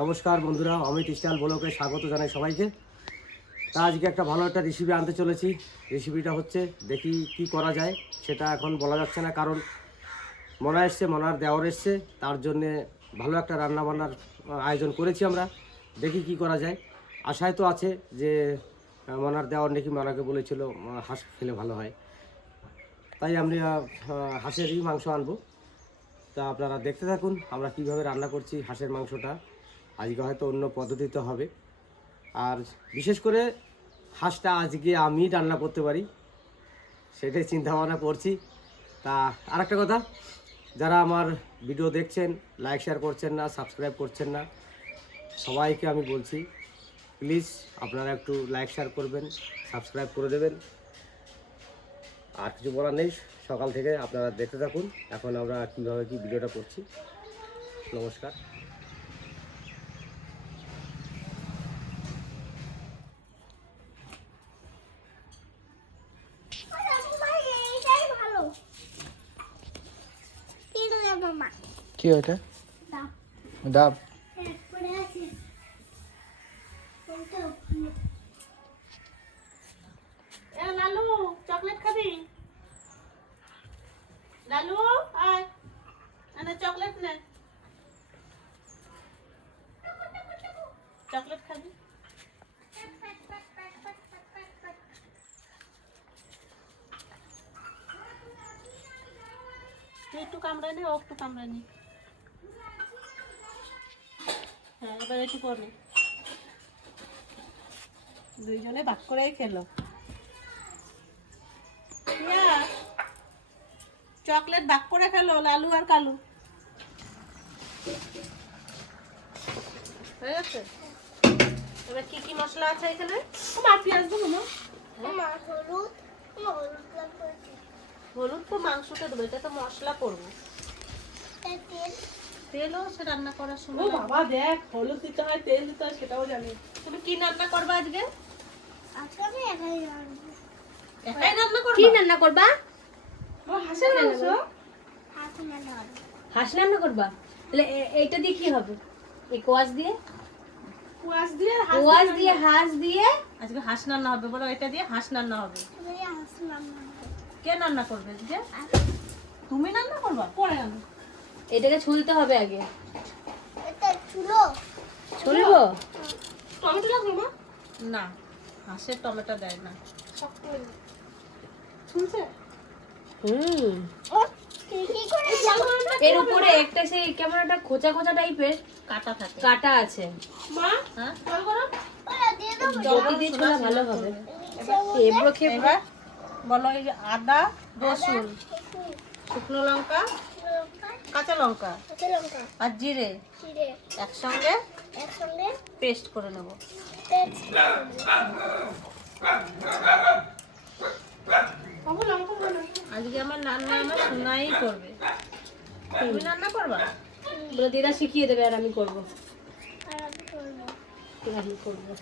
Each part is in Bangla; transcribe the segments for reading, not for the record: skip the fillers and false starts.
নমস্কার বন্ধুরা, অমিত স্টাইল ব্লগে স্বাগত জানাই সবাইকে। তা আজকে একটা ভালো একটা রেসিপি আনতে চলেছি। রেসিপিটা হচ্ছে, দেখি কি করা যায় সেটা এখন বলা যাচ্ছে না, কারণ মনার দেওয়ার এসছে, তার জন্যে ভালো একটা রান্নাবান্নার আয়োজন করেছি আমরা। দেখি কি করা যায়। আশায় তো আছে যে মনার দেওয়ার নাকি মনাকে বলেছিল হাঁস খেলে ভালো হয়, তাই আমরা হাঁসেরই মাংস আনবো। তা আপনারা দেখতে থাকুন আমরা কিভাবে রান্না করছি হাঁসের মাংসটা। আজকে হয়তো অন্য পদ্ধতিতে হবে, আর বিশেষ করে হাঁসটা আজকে আমি রান্না করতে পারি সেটাই চিন্তা ভাবনা করছি। তা আরেকটা কথা, যারা আমার ভিডিও দেখছেন, লাইক শেয়ার করছেন না, সাবস্ক্রাইব করছেন না, সবাইকে আমি বলছি প্লিজ আপনারা একটু লাইক শেয়ার করবেন, সাবস্ক্রাইব করে দেবেন। আর কিছু বলার নেই, সকাল থেকে আপনারা দেখতে থাকুন এখন আমরা কীভাবে কি ভিডিওটা করছি। নমস্কার। কি ওটা? ডাব। লালু চকলেট খাবি? লালু আয়, না চকলেট নে, চকলেট খাবি? তুই একটু কামড়ায় নে, ও একটু কামড়ায় নি। হ্যাঁ, এবার একটু করবি, দুইজনে ভাগ করেই খেলো। চকলেট ভাগ করে খেলো লালু আর কালু। হয়ে গেছে। এবার কি কি মশলা আছে এখানে? মা পেঁয়াজ দেবো না, হলুদ তো মাংসতে দেবো, এটা তো মশলা করবো। তেলও সে রান্না করার সময়। ও বাবা দেখ, হলুদ দিতে হয়, তেল দিতে হয়, সেটাও জানি। তুমি কি রান্না করবা আজকে? একাই রান্না করবা? কি রান্না করবা? হাঁসের মাংস। হাঁস রান্না করবা? তাহলে এইটা দিয়ে কি হবে? এই কোয়াশ দিয়ে কুয়াশ দিয়ে হাঁস দিয়ে আজকে হাঁস রান্না হবে, বলো এটা দিয়ে হাঁস রান্না হবে। কে রান্না করবে আজকে? তুমি রান্না করবা? পরে আনো। এটাকে ছুলতে হবে আগে। ছুলবো? টমেটো লাগবে মা? না, হাঁসের টমেটো দেয় না। শক্ত হয়ে যাবে। শুনছে? এর উপরে একটা সেই কেমন একটা খোঁচা খোঁচা টাইপের কাটা থাকে। কাটা আছে। মা হ্যাঁ, জল গরম? বটি দিয়ে ছোলা ভালো হবে। এবড়ো খেয়ে এবার বলো এই যে আদা, রসুন, শুকনো লঙ্কা, কাঁচা লঙ্কা আর জিরে একসঙ্গে পেস্ট করে নেব। বাবু লঙ্কা ভালো। আজকে আমার রান্না আমার সোনাই করবে। তুমি রান্না করবা? বলে দিদা শিখিয়ে দেবে আর আমি করবো। আমি করবো।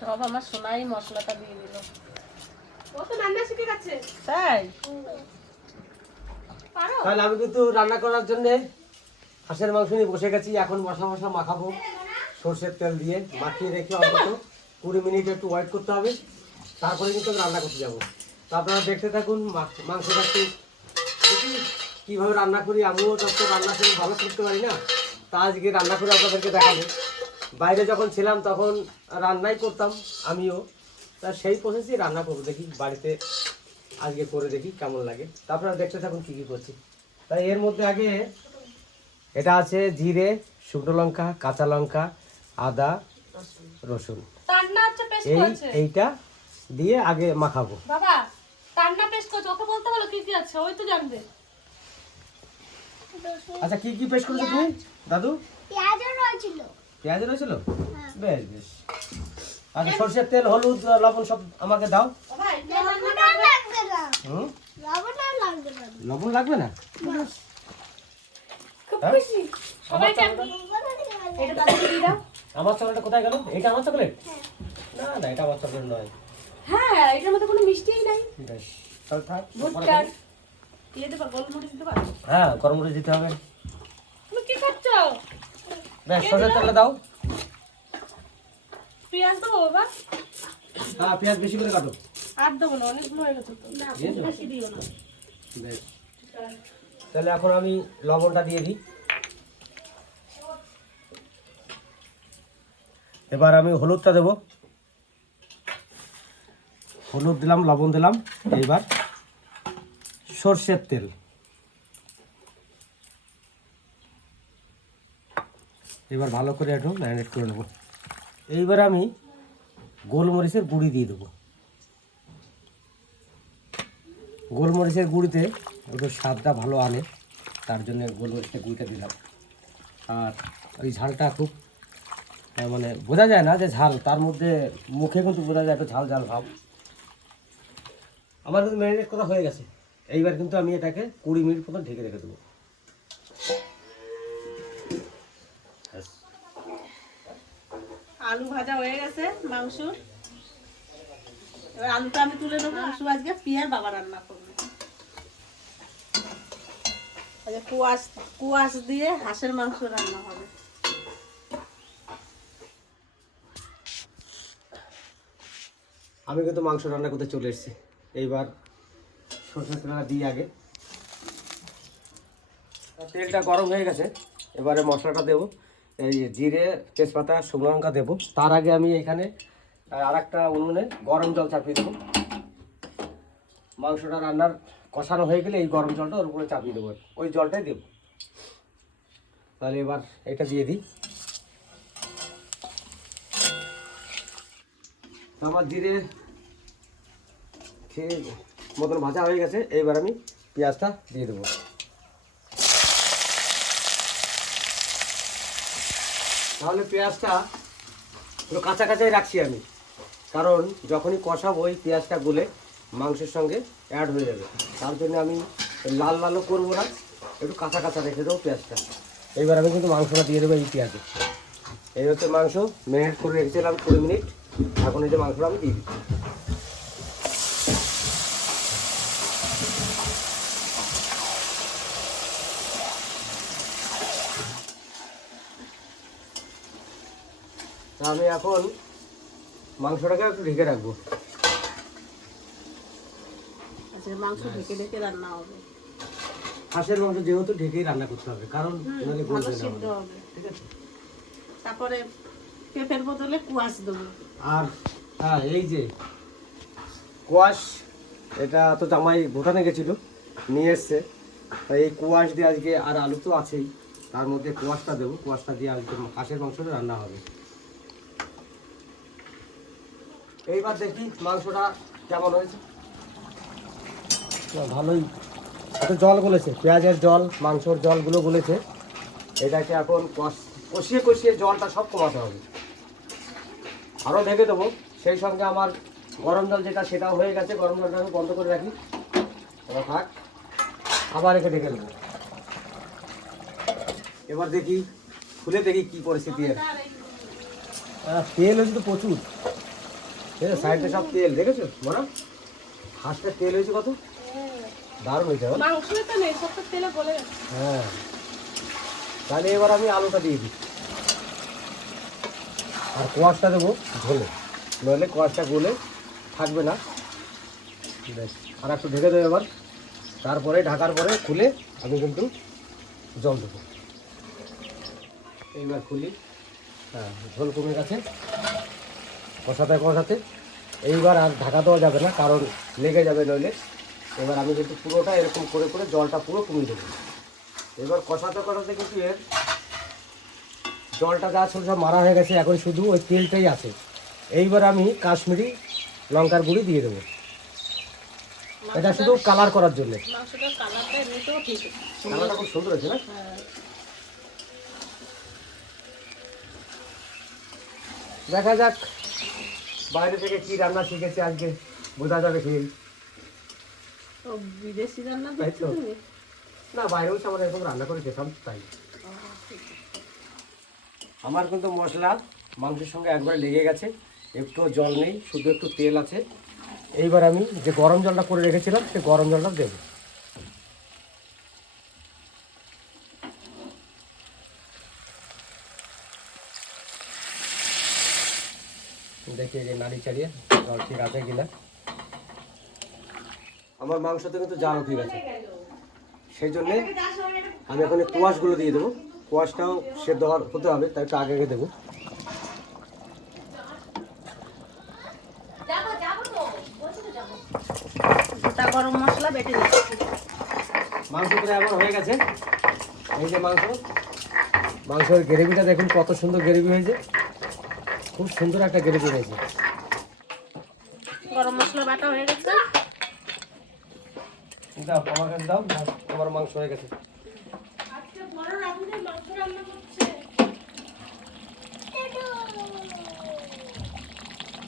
সব আমার সোনাই মশলাটা দিয়ে দিল। ও তো রান্না শিখে গেছে। তাই পারো? তাহলে আমি কিন্তু রান্না করার জন্যে হাঁসের মাংস নিয়ে বসে গেছি। এখন মশা মাখাবো সর্ষের তেল দিয়ে, মাখিয়ে রেখে অন্তত 20 মিনিট একটু ওয়েট করতে হবে, তারপরে কিন্তু আমি রান্না করতে যাবো। তো আপনারা দেখতে থাকুন মাংসটা একটু দেখি কীভাবে রান্না করি। আমিও যত রান্না করে ভালো করতে পারি না, তা আজকে রান্না করে আপনাদেরকে দেখাবো। বাইরে যখন ছিলাম তখন রান্নাই করতাম আমিও, তা সেই প্রসেসই রান্না করবো, দেখি বাড়িতে আজকে করে দেখি কেমন লাগে। তা আপনারা দেখতে থাকুন কী কী করছি। তাই এর মধ্যে আগে এটা আছে জিরে, শুকনো লঙ্কা, কাঁচা লঙ্কা, আদা, রসুন, রান্না হচ্ছে পেস্ট করছে। এইটা দিয়ে আগে মাখাবো। বাবা রান্না পেস্ট করছে, ওকে বলতে বলো কি কি আছে, ওই তো জানবে। আচ্ছা কি কি পেস্ট করেছো তুমি দাদু? পেঁয়াজ রয়েছিল? বেশ বেশ। আচ্ছা সরষের তেল, হলুদ, লবণ সব আমাকে দাও। ভাই হুম, লবণ লাগবে না? হ্যাঁ? সবাই কেন এটা তাদেরকে দিয়ে দাও। আমার চকলেটটা কোথায় গেল? এটা আমার চকলেট? না না, এটা আমার চকলেট নয়। হ্যাঁ, এটার মধ্যে কোনো মিষ্টিই নাই। বেশ, তাহলে থাক। ভুট্টার। দিয়ে দেবা, গোলমরিচ দেবা? হ্যাঁ, গরম করে দিতে হবে। তুমি কি খাচ্ছ? বেশ, সরষের তেলটা দাও। পেঁয়াজ দেবো বাবা? হ্যাঁ, পেঁয়াজ বেশি করে কাটো। আর দেবো না, অনেকগুলো হয়ে গেছে তো। দিয়েছো? বেশি দিও না। বেশ, তাহলে এখন আমি লবণটা দিয়ে দিই। এবার আমি হলুদটা দেব। হলুদ দিলাম, লবণ দিলাম। এইবার সর্ষের তেল। এবার ভালো করে একটু ম্যারিনেট করে নেব। এইবার আমি গোলমরিচের গুঁড়ি দিয়ে দেবো। গোলমরিচের গুঁড়িতে একটু স্বাদটা ভালো আনে, তার জন্য গোলমরিচের গুঁড়িটা দিলাম। আর ওই ঝালটা খুব মানে বোঝা যায় না যে ঝাল, তার মধ্যে মুখে কিন্তু বোঝা যায় একটু ঝাল ঝাল ভাব। আমার কিন্তু ম্যারিনেট করা হয়ে গেছে। এইবার কিন্তু আমি এটাকে 20 মিনিট মতো ঢেকে রেখে দেবো। আলু ভাজা হয়ে গেছে মাংস। এবার আলুটা আমি তুলে নেবো। মাংস আজকে পিয়ার বাবা রান্না করবে। আজকে কুয়াশ দিয়ে হাঁসের মাংস রান্না হবে। আমি কিন্তু মাংস রান্না করতে চলে এসেছি। এইবার সরষের তেলটা দিই আগে। তেলটা গরম হয়ে গেছে, এবারে মশলাটা দেবো। এই জিরে, তেজপাতা, শুকনো লঙ্কা দেবো। তার আগে আমি এখানে আর একটা উনুনে গরম জল চাপিয়ে দেবো। মাংসটা রান্নার কষানো হয়ে গেলে এই গরম জলটা ওর উপরে চাপিয়ে দেবো, ওই জলটাই দেবো। তাহলে এবার এটা দিয়ে দিই। আমার জিরে খেয়ে মতন ভাজা হয়ে গেছে। এইবার আমি পেঁয়াজটা দিয়ে দেবো। তাহলে পেঁয়াজটা একটু কাঁচা কাঁচাই রাখছি আমি, কারণ যখনই কষাবো ওই পেঁয়াজটা গলে মাংসের সঙ্গে অ্যাড হয়ে যাবে। তার জন্য আমি লাল লালও করবো না, একটু কাঁচা কাঁচা রেখে দেবো পেঁয়াজটা। এইবার আমি কিন্তু মাংসটা দিয়ে দেবো এই পেঁয়াজে। এই হচ্ছে মাংস, ম্যারিনেট করে রেখেছিলাম 20 মিনিট। এখন এই যে মাংসটা আমি দিয়ে দিচ্ছি। আমি এখন মাংসটাকে একটু ঢেকে রাখবো। আজকে মাংস ঢেকে ঢেকে রান্না হবে। হাঁসের মাংস যেহেতু ঢেকেই রান্না করতে হবে, কারণ নাহলে ভালো গলবে না সিদ্ধ আমাদের। হবে। ঠিক আছে। তারপরে পেঁপের বদলে কুয়াশ দেবো। আর হ্যাঁ, এই যে কোয়াশ, এটা তো জামাই ভুটানে গেছিলো, নিয়ে এসছে। তাই এই কোয়াশ দিয়ে আজকে, আর আলু তো আছেই, তার মধ্যে কোয়াশটা দেবো। কোয়াশটা দিয়ে আজকে হাঁসের মাংসটা রান্না হবে। এইবার দেখি মাংসটা কেমন হয়েছে। না, ভালোই এত জল গলেছে, পেঁয়াজের জল, মাংসর জলগুলো গলেছে। এটাকে এখন কষিয়ে কষিয়ে জলটা সব কমাতে হবে। আরও ঢেকে দেবো। সেই সঙ্গে আমার গরম জল যেটা, সেটাও হয়ে গেছে। গরম জলটা আমি বন্ধ করে রাখি। এবার থাক, আবার একে ঢেকে দেবো। এবার দেখি, খুলে দেখি কী পরিস্থিতি এর। তেল হয়েছে তো প্রচুর, ঠিক আছে। সাইডে সব তেল দেখেছো বড়, হাঁসটার তেল হয়েছে কত দারুণ হয়েছে। মাংসে তো নেই, সব তো তেলে গলে গেছে। হ্যাঁ, তাহলে এবার আমি আলুটা দিয়ে দিই আর কোয়াশটা দেবো ঝোলে, নইলে কোয়াশটা গলে থাকবে না। বেশ, আর একটু ঢেকে দেবো এবার। তারপরে ঢাকার পরে খুলে আমি কিন্তু জল দেবো। এইবার খুলি। হ্যাঁ, ঝোল কমে গেছে কষাতে কষাতে। এইবার আর ঢাকা দেওয়া যাবে না, কারণ লেগে যাবে নইলে। এবার আমি কিন্তু পুরোটা এরকম করে করে জলটা পুরো কমিয়ে দেবো। এবার কষাতে কষাতে কিন্তু এর জলটা যা ছিল সব মারা হয়ে গেছে, এখন শুধু ওই তেলটাই আছে। এইবার আমি কাশ্মীরি লঙ্কার গুঁড়ি দিয়ে দেবো। এটা শুধু কালার করার জন্য। মাংসটার কালারটা এমনিতেও ঠিক। কালারটা খুব সুন্দর হয়েছে না? দেখা যাক বাইরে থেকে কি রান্না শিখেছে আজকে, বোঝা যাবে সেই। ও বিদেশি রান্না তাই দেখছো তো। তুমি? না, বাইরেও আমরা এরকম রান্না করে খেতাম, তাই আমার কিন্তু মশলা মাংসের সঙ্গে একবারে লেগে গেছে, একটু জল নেই, শুধু একটু তেল আছে। এইবার আমি যে গরম জলটা করে রেখেছিলাম সেই গরম জলটা দেব। দেখি এই যে নাড়ি চাড়িয়ে জল ঠিক আছে কিনা। আমার মাংসতে কিন্তু জাল উঠে গেছে, সেই জন্যে আমি এখন এই কোয়াশগুলো দিয়ে দেবো। কোয়াশটাও সেদ্ধ হতে হবে, তাই একটু আগে আগে দেবো। গোটা গরম মশলা বেটে দিচ্ছি। মাংস প্রায় আমার হয়ে গেছে। এই যে মাংসের গ্রেভিটা দেখুন কত সুন্দর গ্রেভি হয়েছে, খুব সুন্দর একটা গ্রেভি হয়েছে। গরম মশলা বাটা হয়ে গেছে। দাও আমার কাছে দাও, আমার মাংস হয়ে গেছে।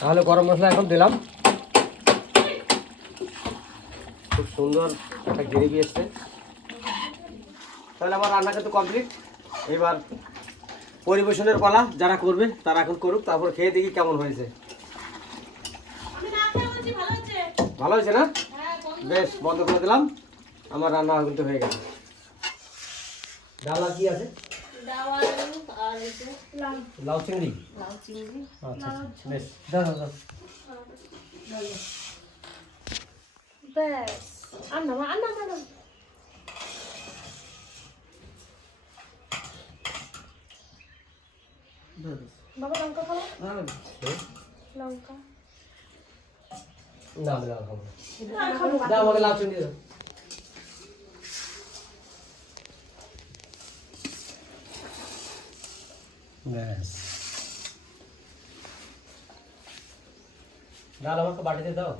তাহলে গরম মশলা এখন দিলাম, খুব সুন্দর একটা গ্রেভি এসছে। তাহলে আমার রান্না কিন্তু কমপ্লিট। এবার পরিবেশনের পালা, যারা করবে তারা এখন করুক, তারপর খেয়ে দেখি কেমন হয়েছে। ভালো হয়েছে না? বেশ, বন্ধ করে দিলাম। আমার রান্না কিন্তু হয়ে গেছে। ডাল আর কি আছে? লাউ চিংড়ি। আচ্ছা আচ্ছা, বেশ, দাও দাও দাও। ব্যাস আর না আর না না বাবা লঙ্কা খাবো, লঙ্কা না আমি লাউ খাবো না। দাও আমাকে লাউ চিংড়ি দাও। ব্যাস, ডাল আমাকে বাটিতে দাও।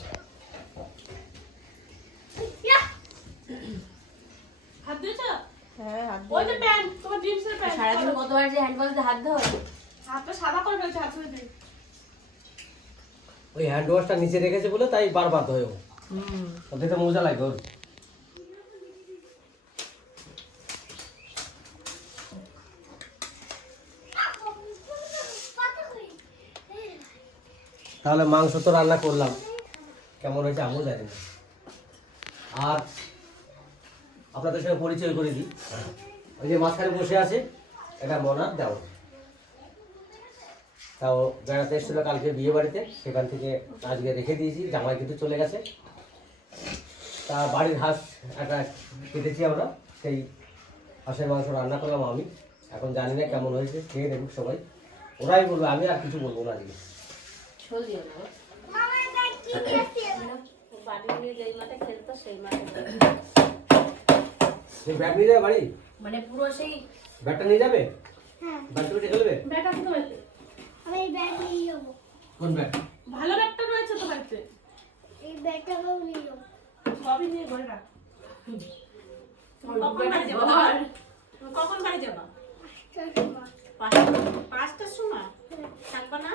হাত দিয়েছো? হ্যাঁ, হাত ওই যে প্যান্ট, তোমার জিন্সের প্যান্ট। সারাদিন কতবার যে হ্যান্ড ওয়াশ দিয়ে হাত ধোয়। হাতটা সাদা করে ফেলছে, হাত ধুয়ে দিই। ওই হ্যান্ড ওয়াশটা নিচে রেখেছে বলে তাই বারবার ধোয় ও। ওদের তো মজা লাগে ওর। তাহলে মাংস তো রান্না করলাম, কেমন হয়েছে আমিও জানি না। আর আপনাদের সঙ্গে পরিচয় করে দিই, ওই যে মাঝখানে বসে আছে এটা মনার দেওয়া। তাও বেড়াতে এসেছিল কালকে বিয়ে বাড়িতে, সেখান থেকে আজকে রেখে দিয়েছি, জামাই কিন্তু চলে গেছে। তা বাড়ির হাঁস একটা কেটেছি আমরা, সেই হাঁসের মাংস রান্না করলাম আমি। এখন জানি না কেমন হয়েছে, খেয়ে দেখুক সবাই, ওরাই বলবে, আমি আর কিছু বলবো না আজকে। ঝোল দিও না বাড়ি নিয়ে যেই মাঠে খেলতো সেই মাঠে। সেই ব্যাগ নিয়ে যাবে বাড়ি? মানে পুরো সেই ব্যাগটা নিয়ে যাবে? হ্যাঁ, বাড়িতে বসে খেলবে? ব্যাগটা কোথায় রয়েছে? আমি এই ব্যাগ নিয়ে যাবো। কোন ব্যাগ? ভালো ব্যাগটা রয়েছে তো বাড়িতে। এই ব্যাগটাকেও নিয়ে যাবো। সবই নিয়ে ঘরে রাখ। কখন বাড়ি যাবা? তুমি কখন বাড়ি যাবা? পাঁচটার সময় থাকবা না?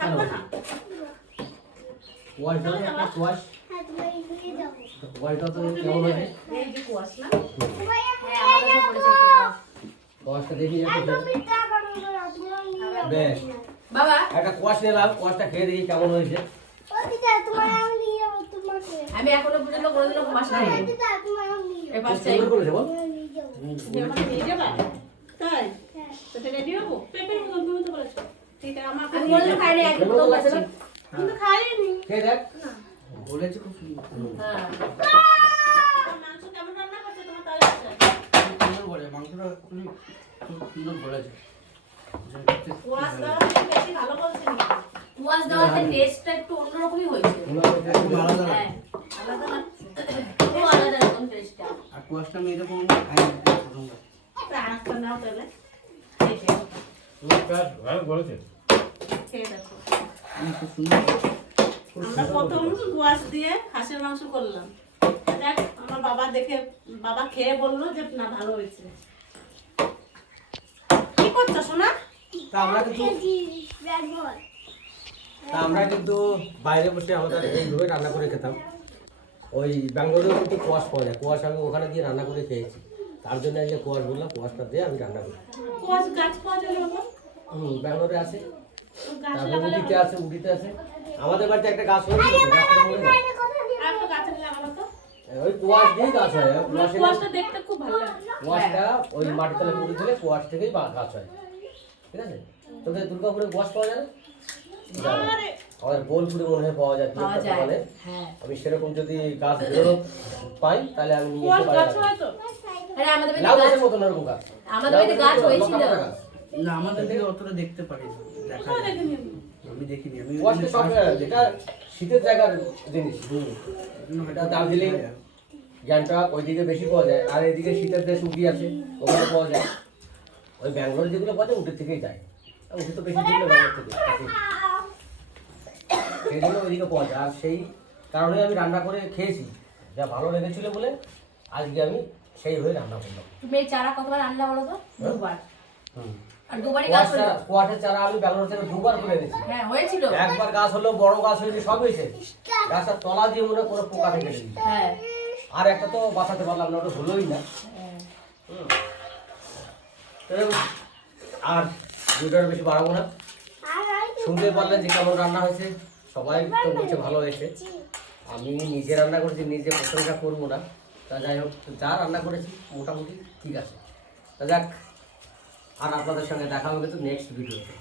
থাকবা না? ওয়াশ দাও একটা ওয়াশ। হ্যাঁ, তোমায় নিয়ে যাবো। ওয়াশটা তো কেমন হয়েছে? এই যে কুয়াশ না? হ্যাঁ আমাদের পরিচয় করতে হবে। ওয়াশটা দেখি একটু। তুমি টাকা নেবো না, তোমায় নিয়ে যাবো। বেশ, বাবা একটা কোয়াশ নিলাম, কোয়াশটা খেয়ে দেখি কেমন হয়েছে। ও দিদা, তোমায় আমি নিয়ে যাবো তোমাকে। আমি এখনো পর্যন্ত কোনোদিনও কুয়াশ খাইনি। দিদা, তোমায় আমি নিয়ে যাবো। এবার খুব সুন্দর করেছে বল। তোমায় নিয়ে যাবো। আমাকে নিয়ে যাবা? তাই? হ্যাঁ। তো রেডি হবো? পেঁপের মতন তুমি তো বলেছো। ঠিক আছে, আমাকে আমি নিয়ে কোনোদিনও যাবা। খাইনি, একদম প্রথম খাচ্ছি। আমি তো খাইনি। খেয়ে দেখ। হ্যাঁ তোমার মাংস কেমন রান্না করছে তোমার তাই আছে? কুয়াশ দেওয়া থেকে বেশি ভালো বলছে নাকি? কুয়াশ দেওয়াতে টেস্টটা একটু অন্যরকমই হয়েছে। হ্যাঁ আলাদা লাগছে। খুব আলাদা রকম টেস্টটা। তা আরেকটা নাও তাহলে। এই যে, খেয়ে দেখো। আমরা প্রথম কুয়াশ দিয়ে হাঁসের মাংস করলাম। দেখ, আমার বাবা খেয়ে বললো যে না ভালো হয়েছে। কি করছো সোনা? তা আমরা কিন্তু বাইরে বসে আমাদের এইভাবে রান্না করে খেতাম। ওই ব্যাঙ্গালোরেও কিন্তু কোয়াশ পাওয়া যায়, কোয়াশ আমি ওখানে গিয়ে রান্না করে খেয়েছি। তার জন্য আজকে কোয়াশ বললাম, কোয়াশটা দিয়ে আমি রান্না করি। কোয়াশ গাছ পাওয়া যাবে বাবা? ব্যাঙ্গালোরে আছে, গাছ তারপর লাগালে উটিতে আছে, উটিতে আছে। আমাদের বাড়িতে একটা গাছ হয়েছিল, গাছটা মরে গেছে। আর একটা গাছ লাগাবো তো। ওই কোয়াশ দিয়েই গাছ হয়। কোয়াশটা দেখতে খুব ভালো লাগে। কোয়াশটা ওই মাটির তলে পুঁতে দিলে কোয়াশ থেকেই গাছ হয়, ঠিক আছে? তোদের দুর্গাপুরে কোয়াশ পাওয়া যায় না? আরে আমাদের বোলপুরে মনে হয় পাওয়া যায়, পাওয়া যায়। মানে হ্যাঁ। আমি সেরকম যদি গাছ বেরোনো পাই তাহলে আমি নিয়ে কোয়াশ যেতে গাছ পারি। হয় তো? আরে আমাদের বাড়িতে লাউ গাছ, গাছের মতন এরকম গাছ, আমাদের বাড়িতে গাছ হয়েছিল। লতা পাতা গাছ। না আমাদের দিকে অতটা দেখতে পারি না, দেখা কোথায় যায় দেখে না। নিবি? আমি দেখিনি, আমি কোয়াশটা সব জায়গায়, যেটা শীতের জায়গার জিনিস। এটা দার্জিলিং, গ্যাংটক ওইদিকে বেশি পাওয়া যায়, আর এদিকে শীতের দেশ উটি আছে, ওখানে পাওয়া যায়। ওই ব্যাঙ্গালোরে যেগুলো পাওয়া যায় উটির থেকেই যায়, আর উটি তো বেশি দূরে ব্যাঙ্গালোর থেকে, সেই জন্য ওইদিকে পাওয়া যায়। আর সেই কারণে আমি রান্না করে খেয়েছি, যা ভালো লেগেছিল বলে আজকে আমি সেই হয়ে রান্না করলাম। তুমি এই চারা কতবার আনলা বলো তো? দুবার। হুম। আর দুবারই গাছ হলো। কোয়াশের চারা আমি ব্যাঙ্গালোর থেকে 2বার করে এনেছি। হ্যাঁ হয়েছিল। একবার গাছ হলো, বড় গাছ হয়েছে, সব হয়েছে, গাছটার তলা দিয়ে মনে করে পোকা কেটে দিয়েছে। হ্যাঁ। আর একটা তো বাঁচাতে পারলাম না, ওটা হলোই না। আর ভিডিওটা বেশি বাড়াবো না, শুনতে পারলেন যে কেমন রান্না হয়েছে। সবাই তো বলছে ভালো হয়েছে। আমি নিজে রান্না করেছি, নিজে প্রশংসা করবো না। তা যাই হোক, যা রান্না করেছি মোটামুটি ঠিক আছে। তা যাক, আর আপনাদের সঙ্গে দেখা হবে কিন্তু নেক্সট ভিডিওতে।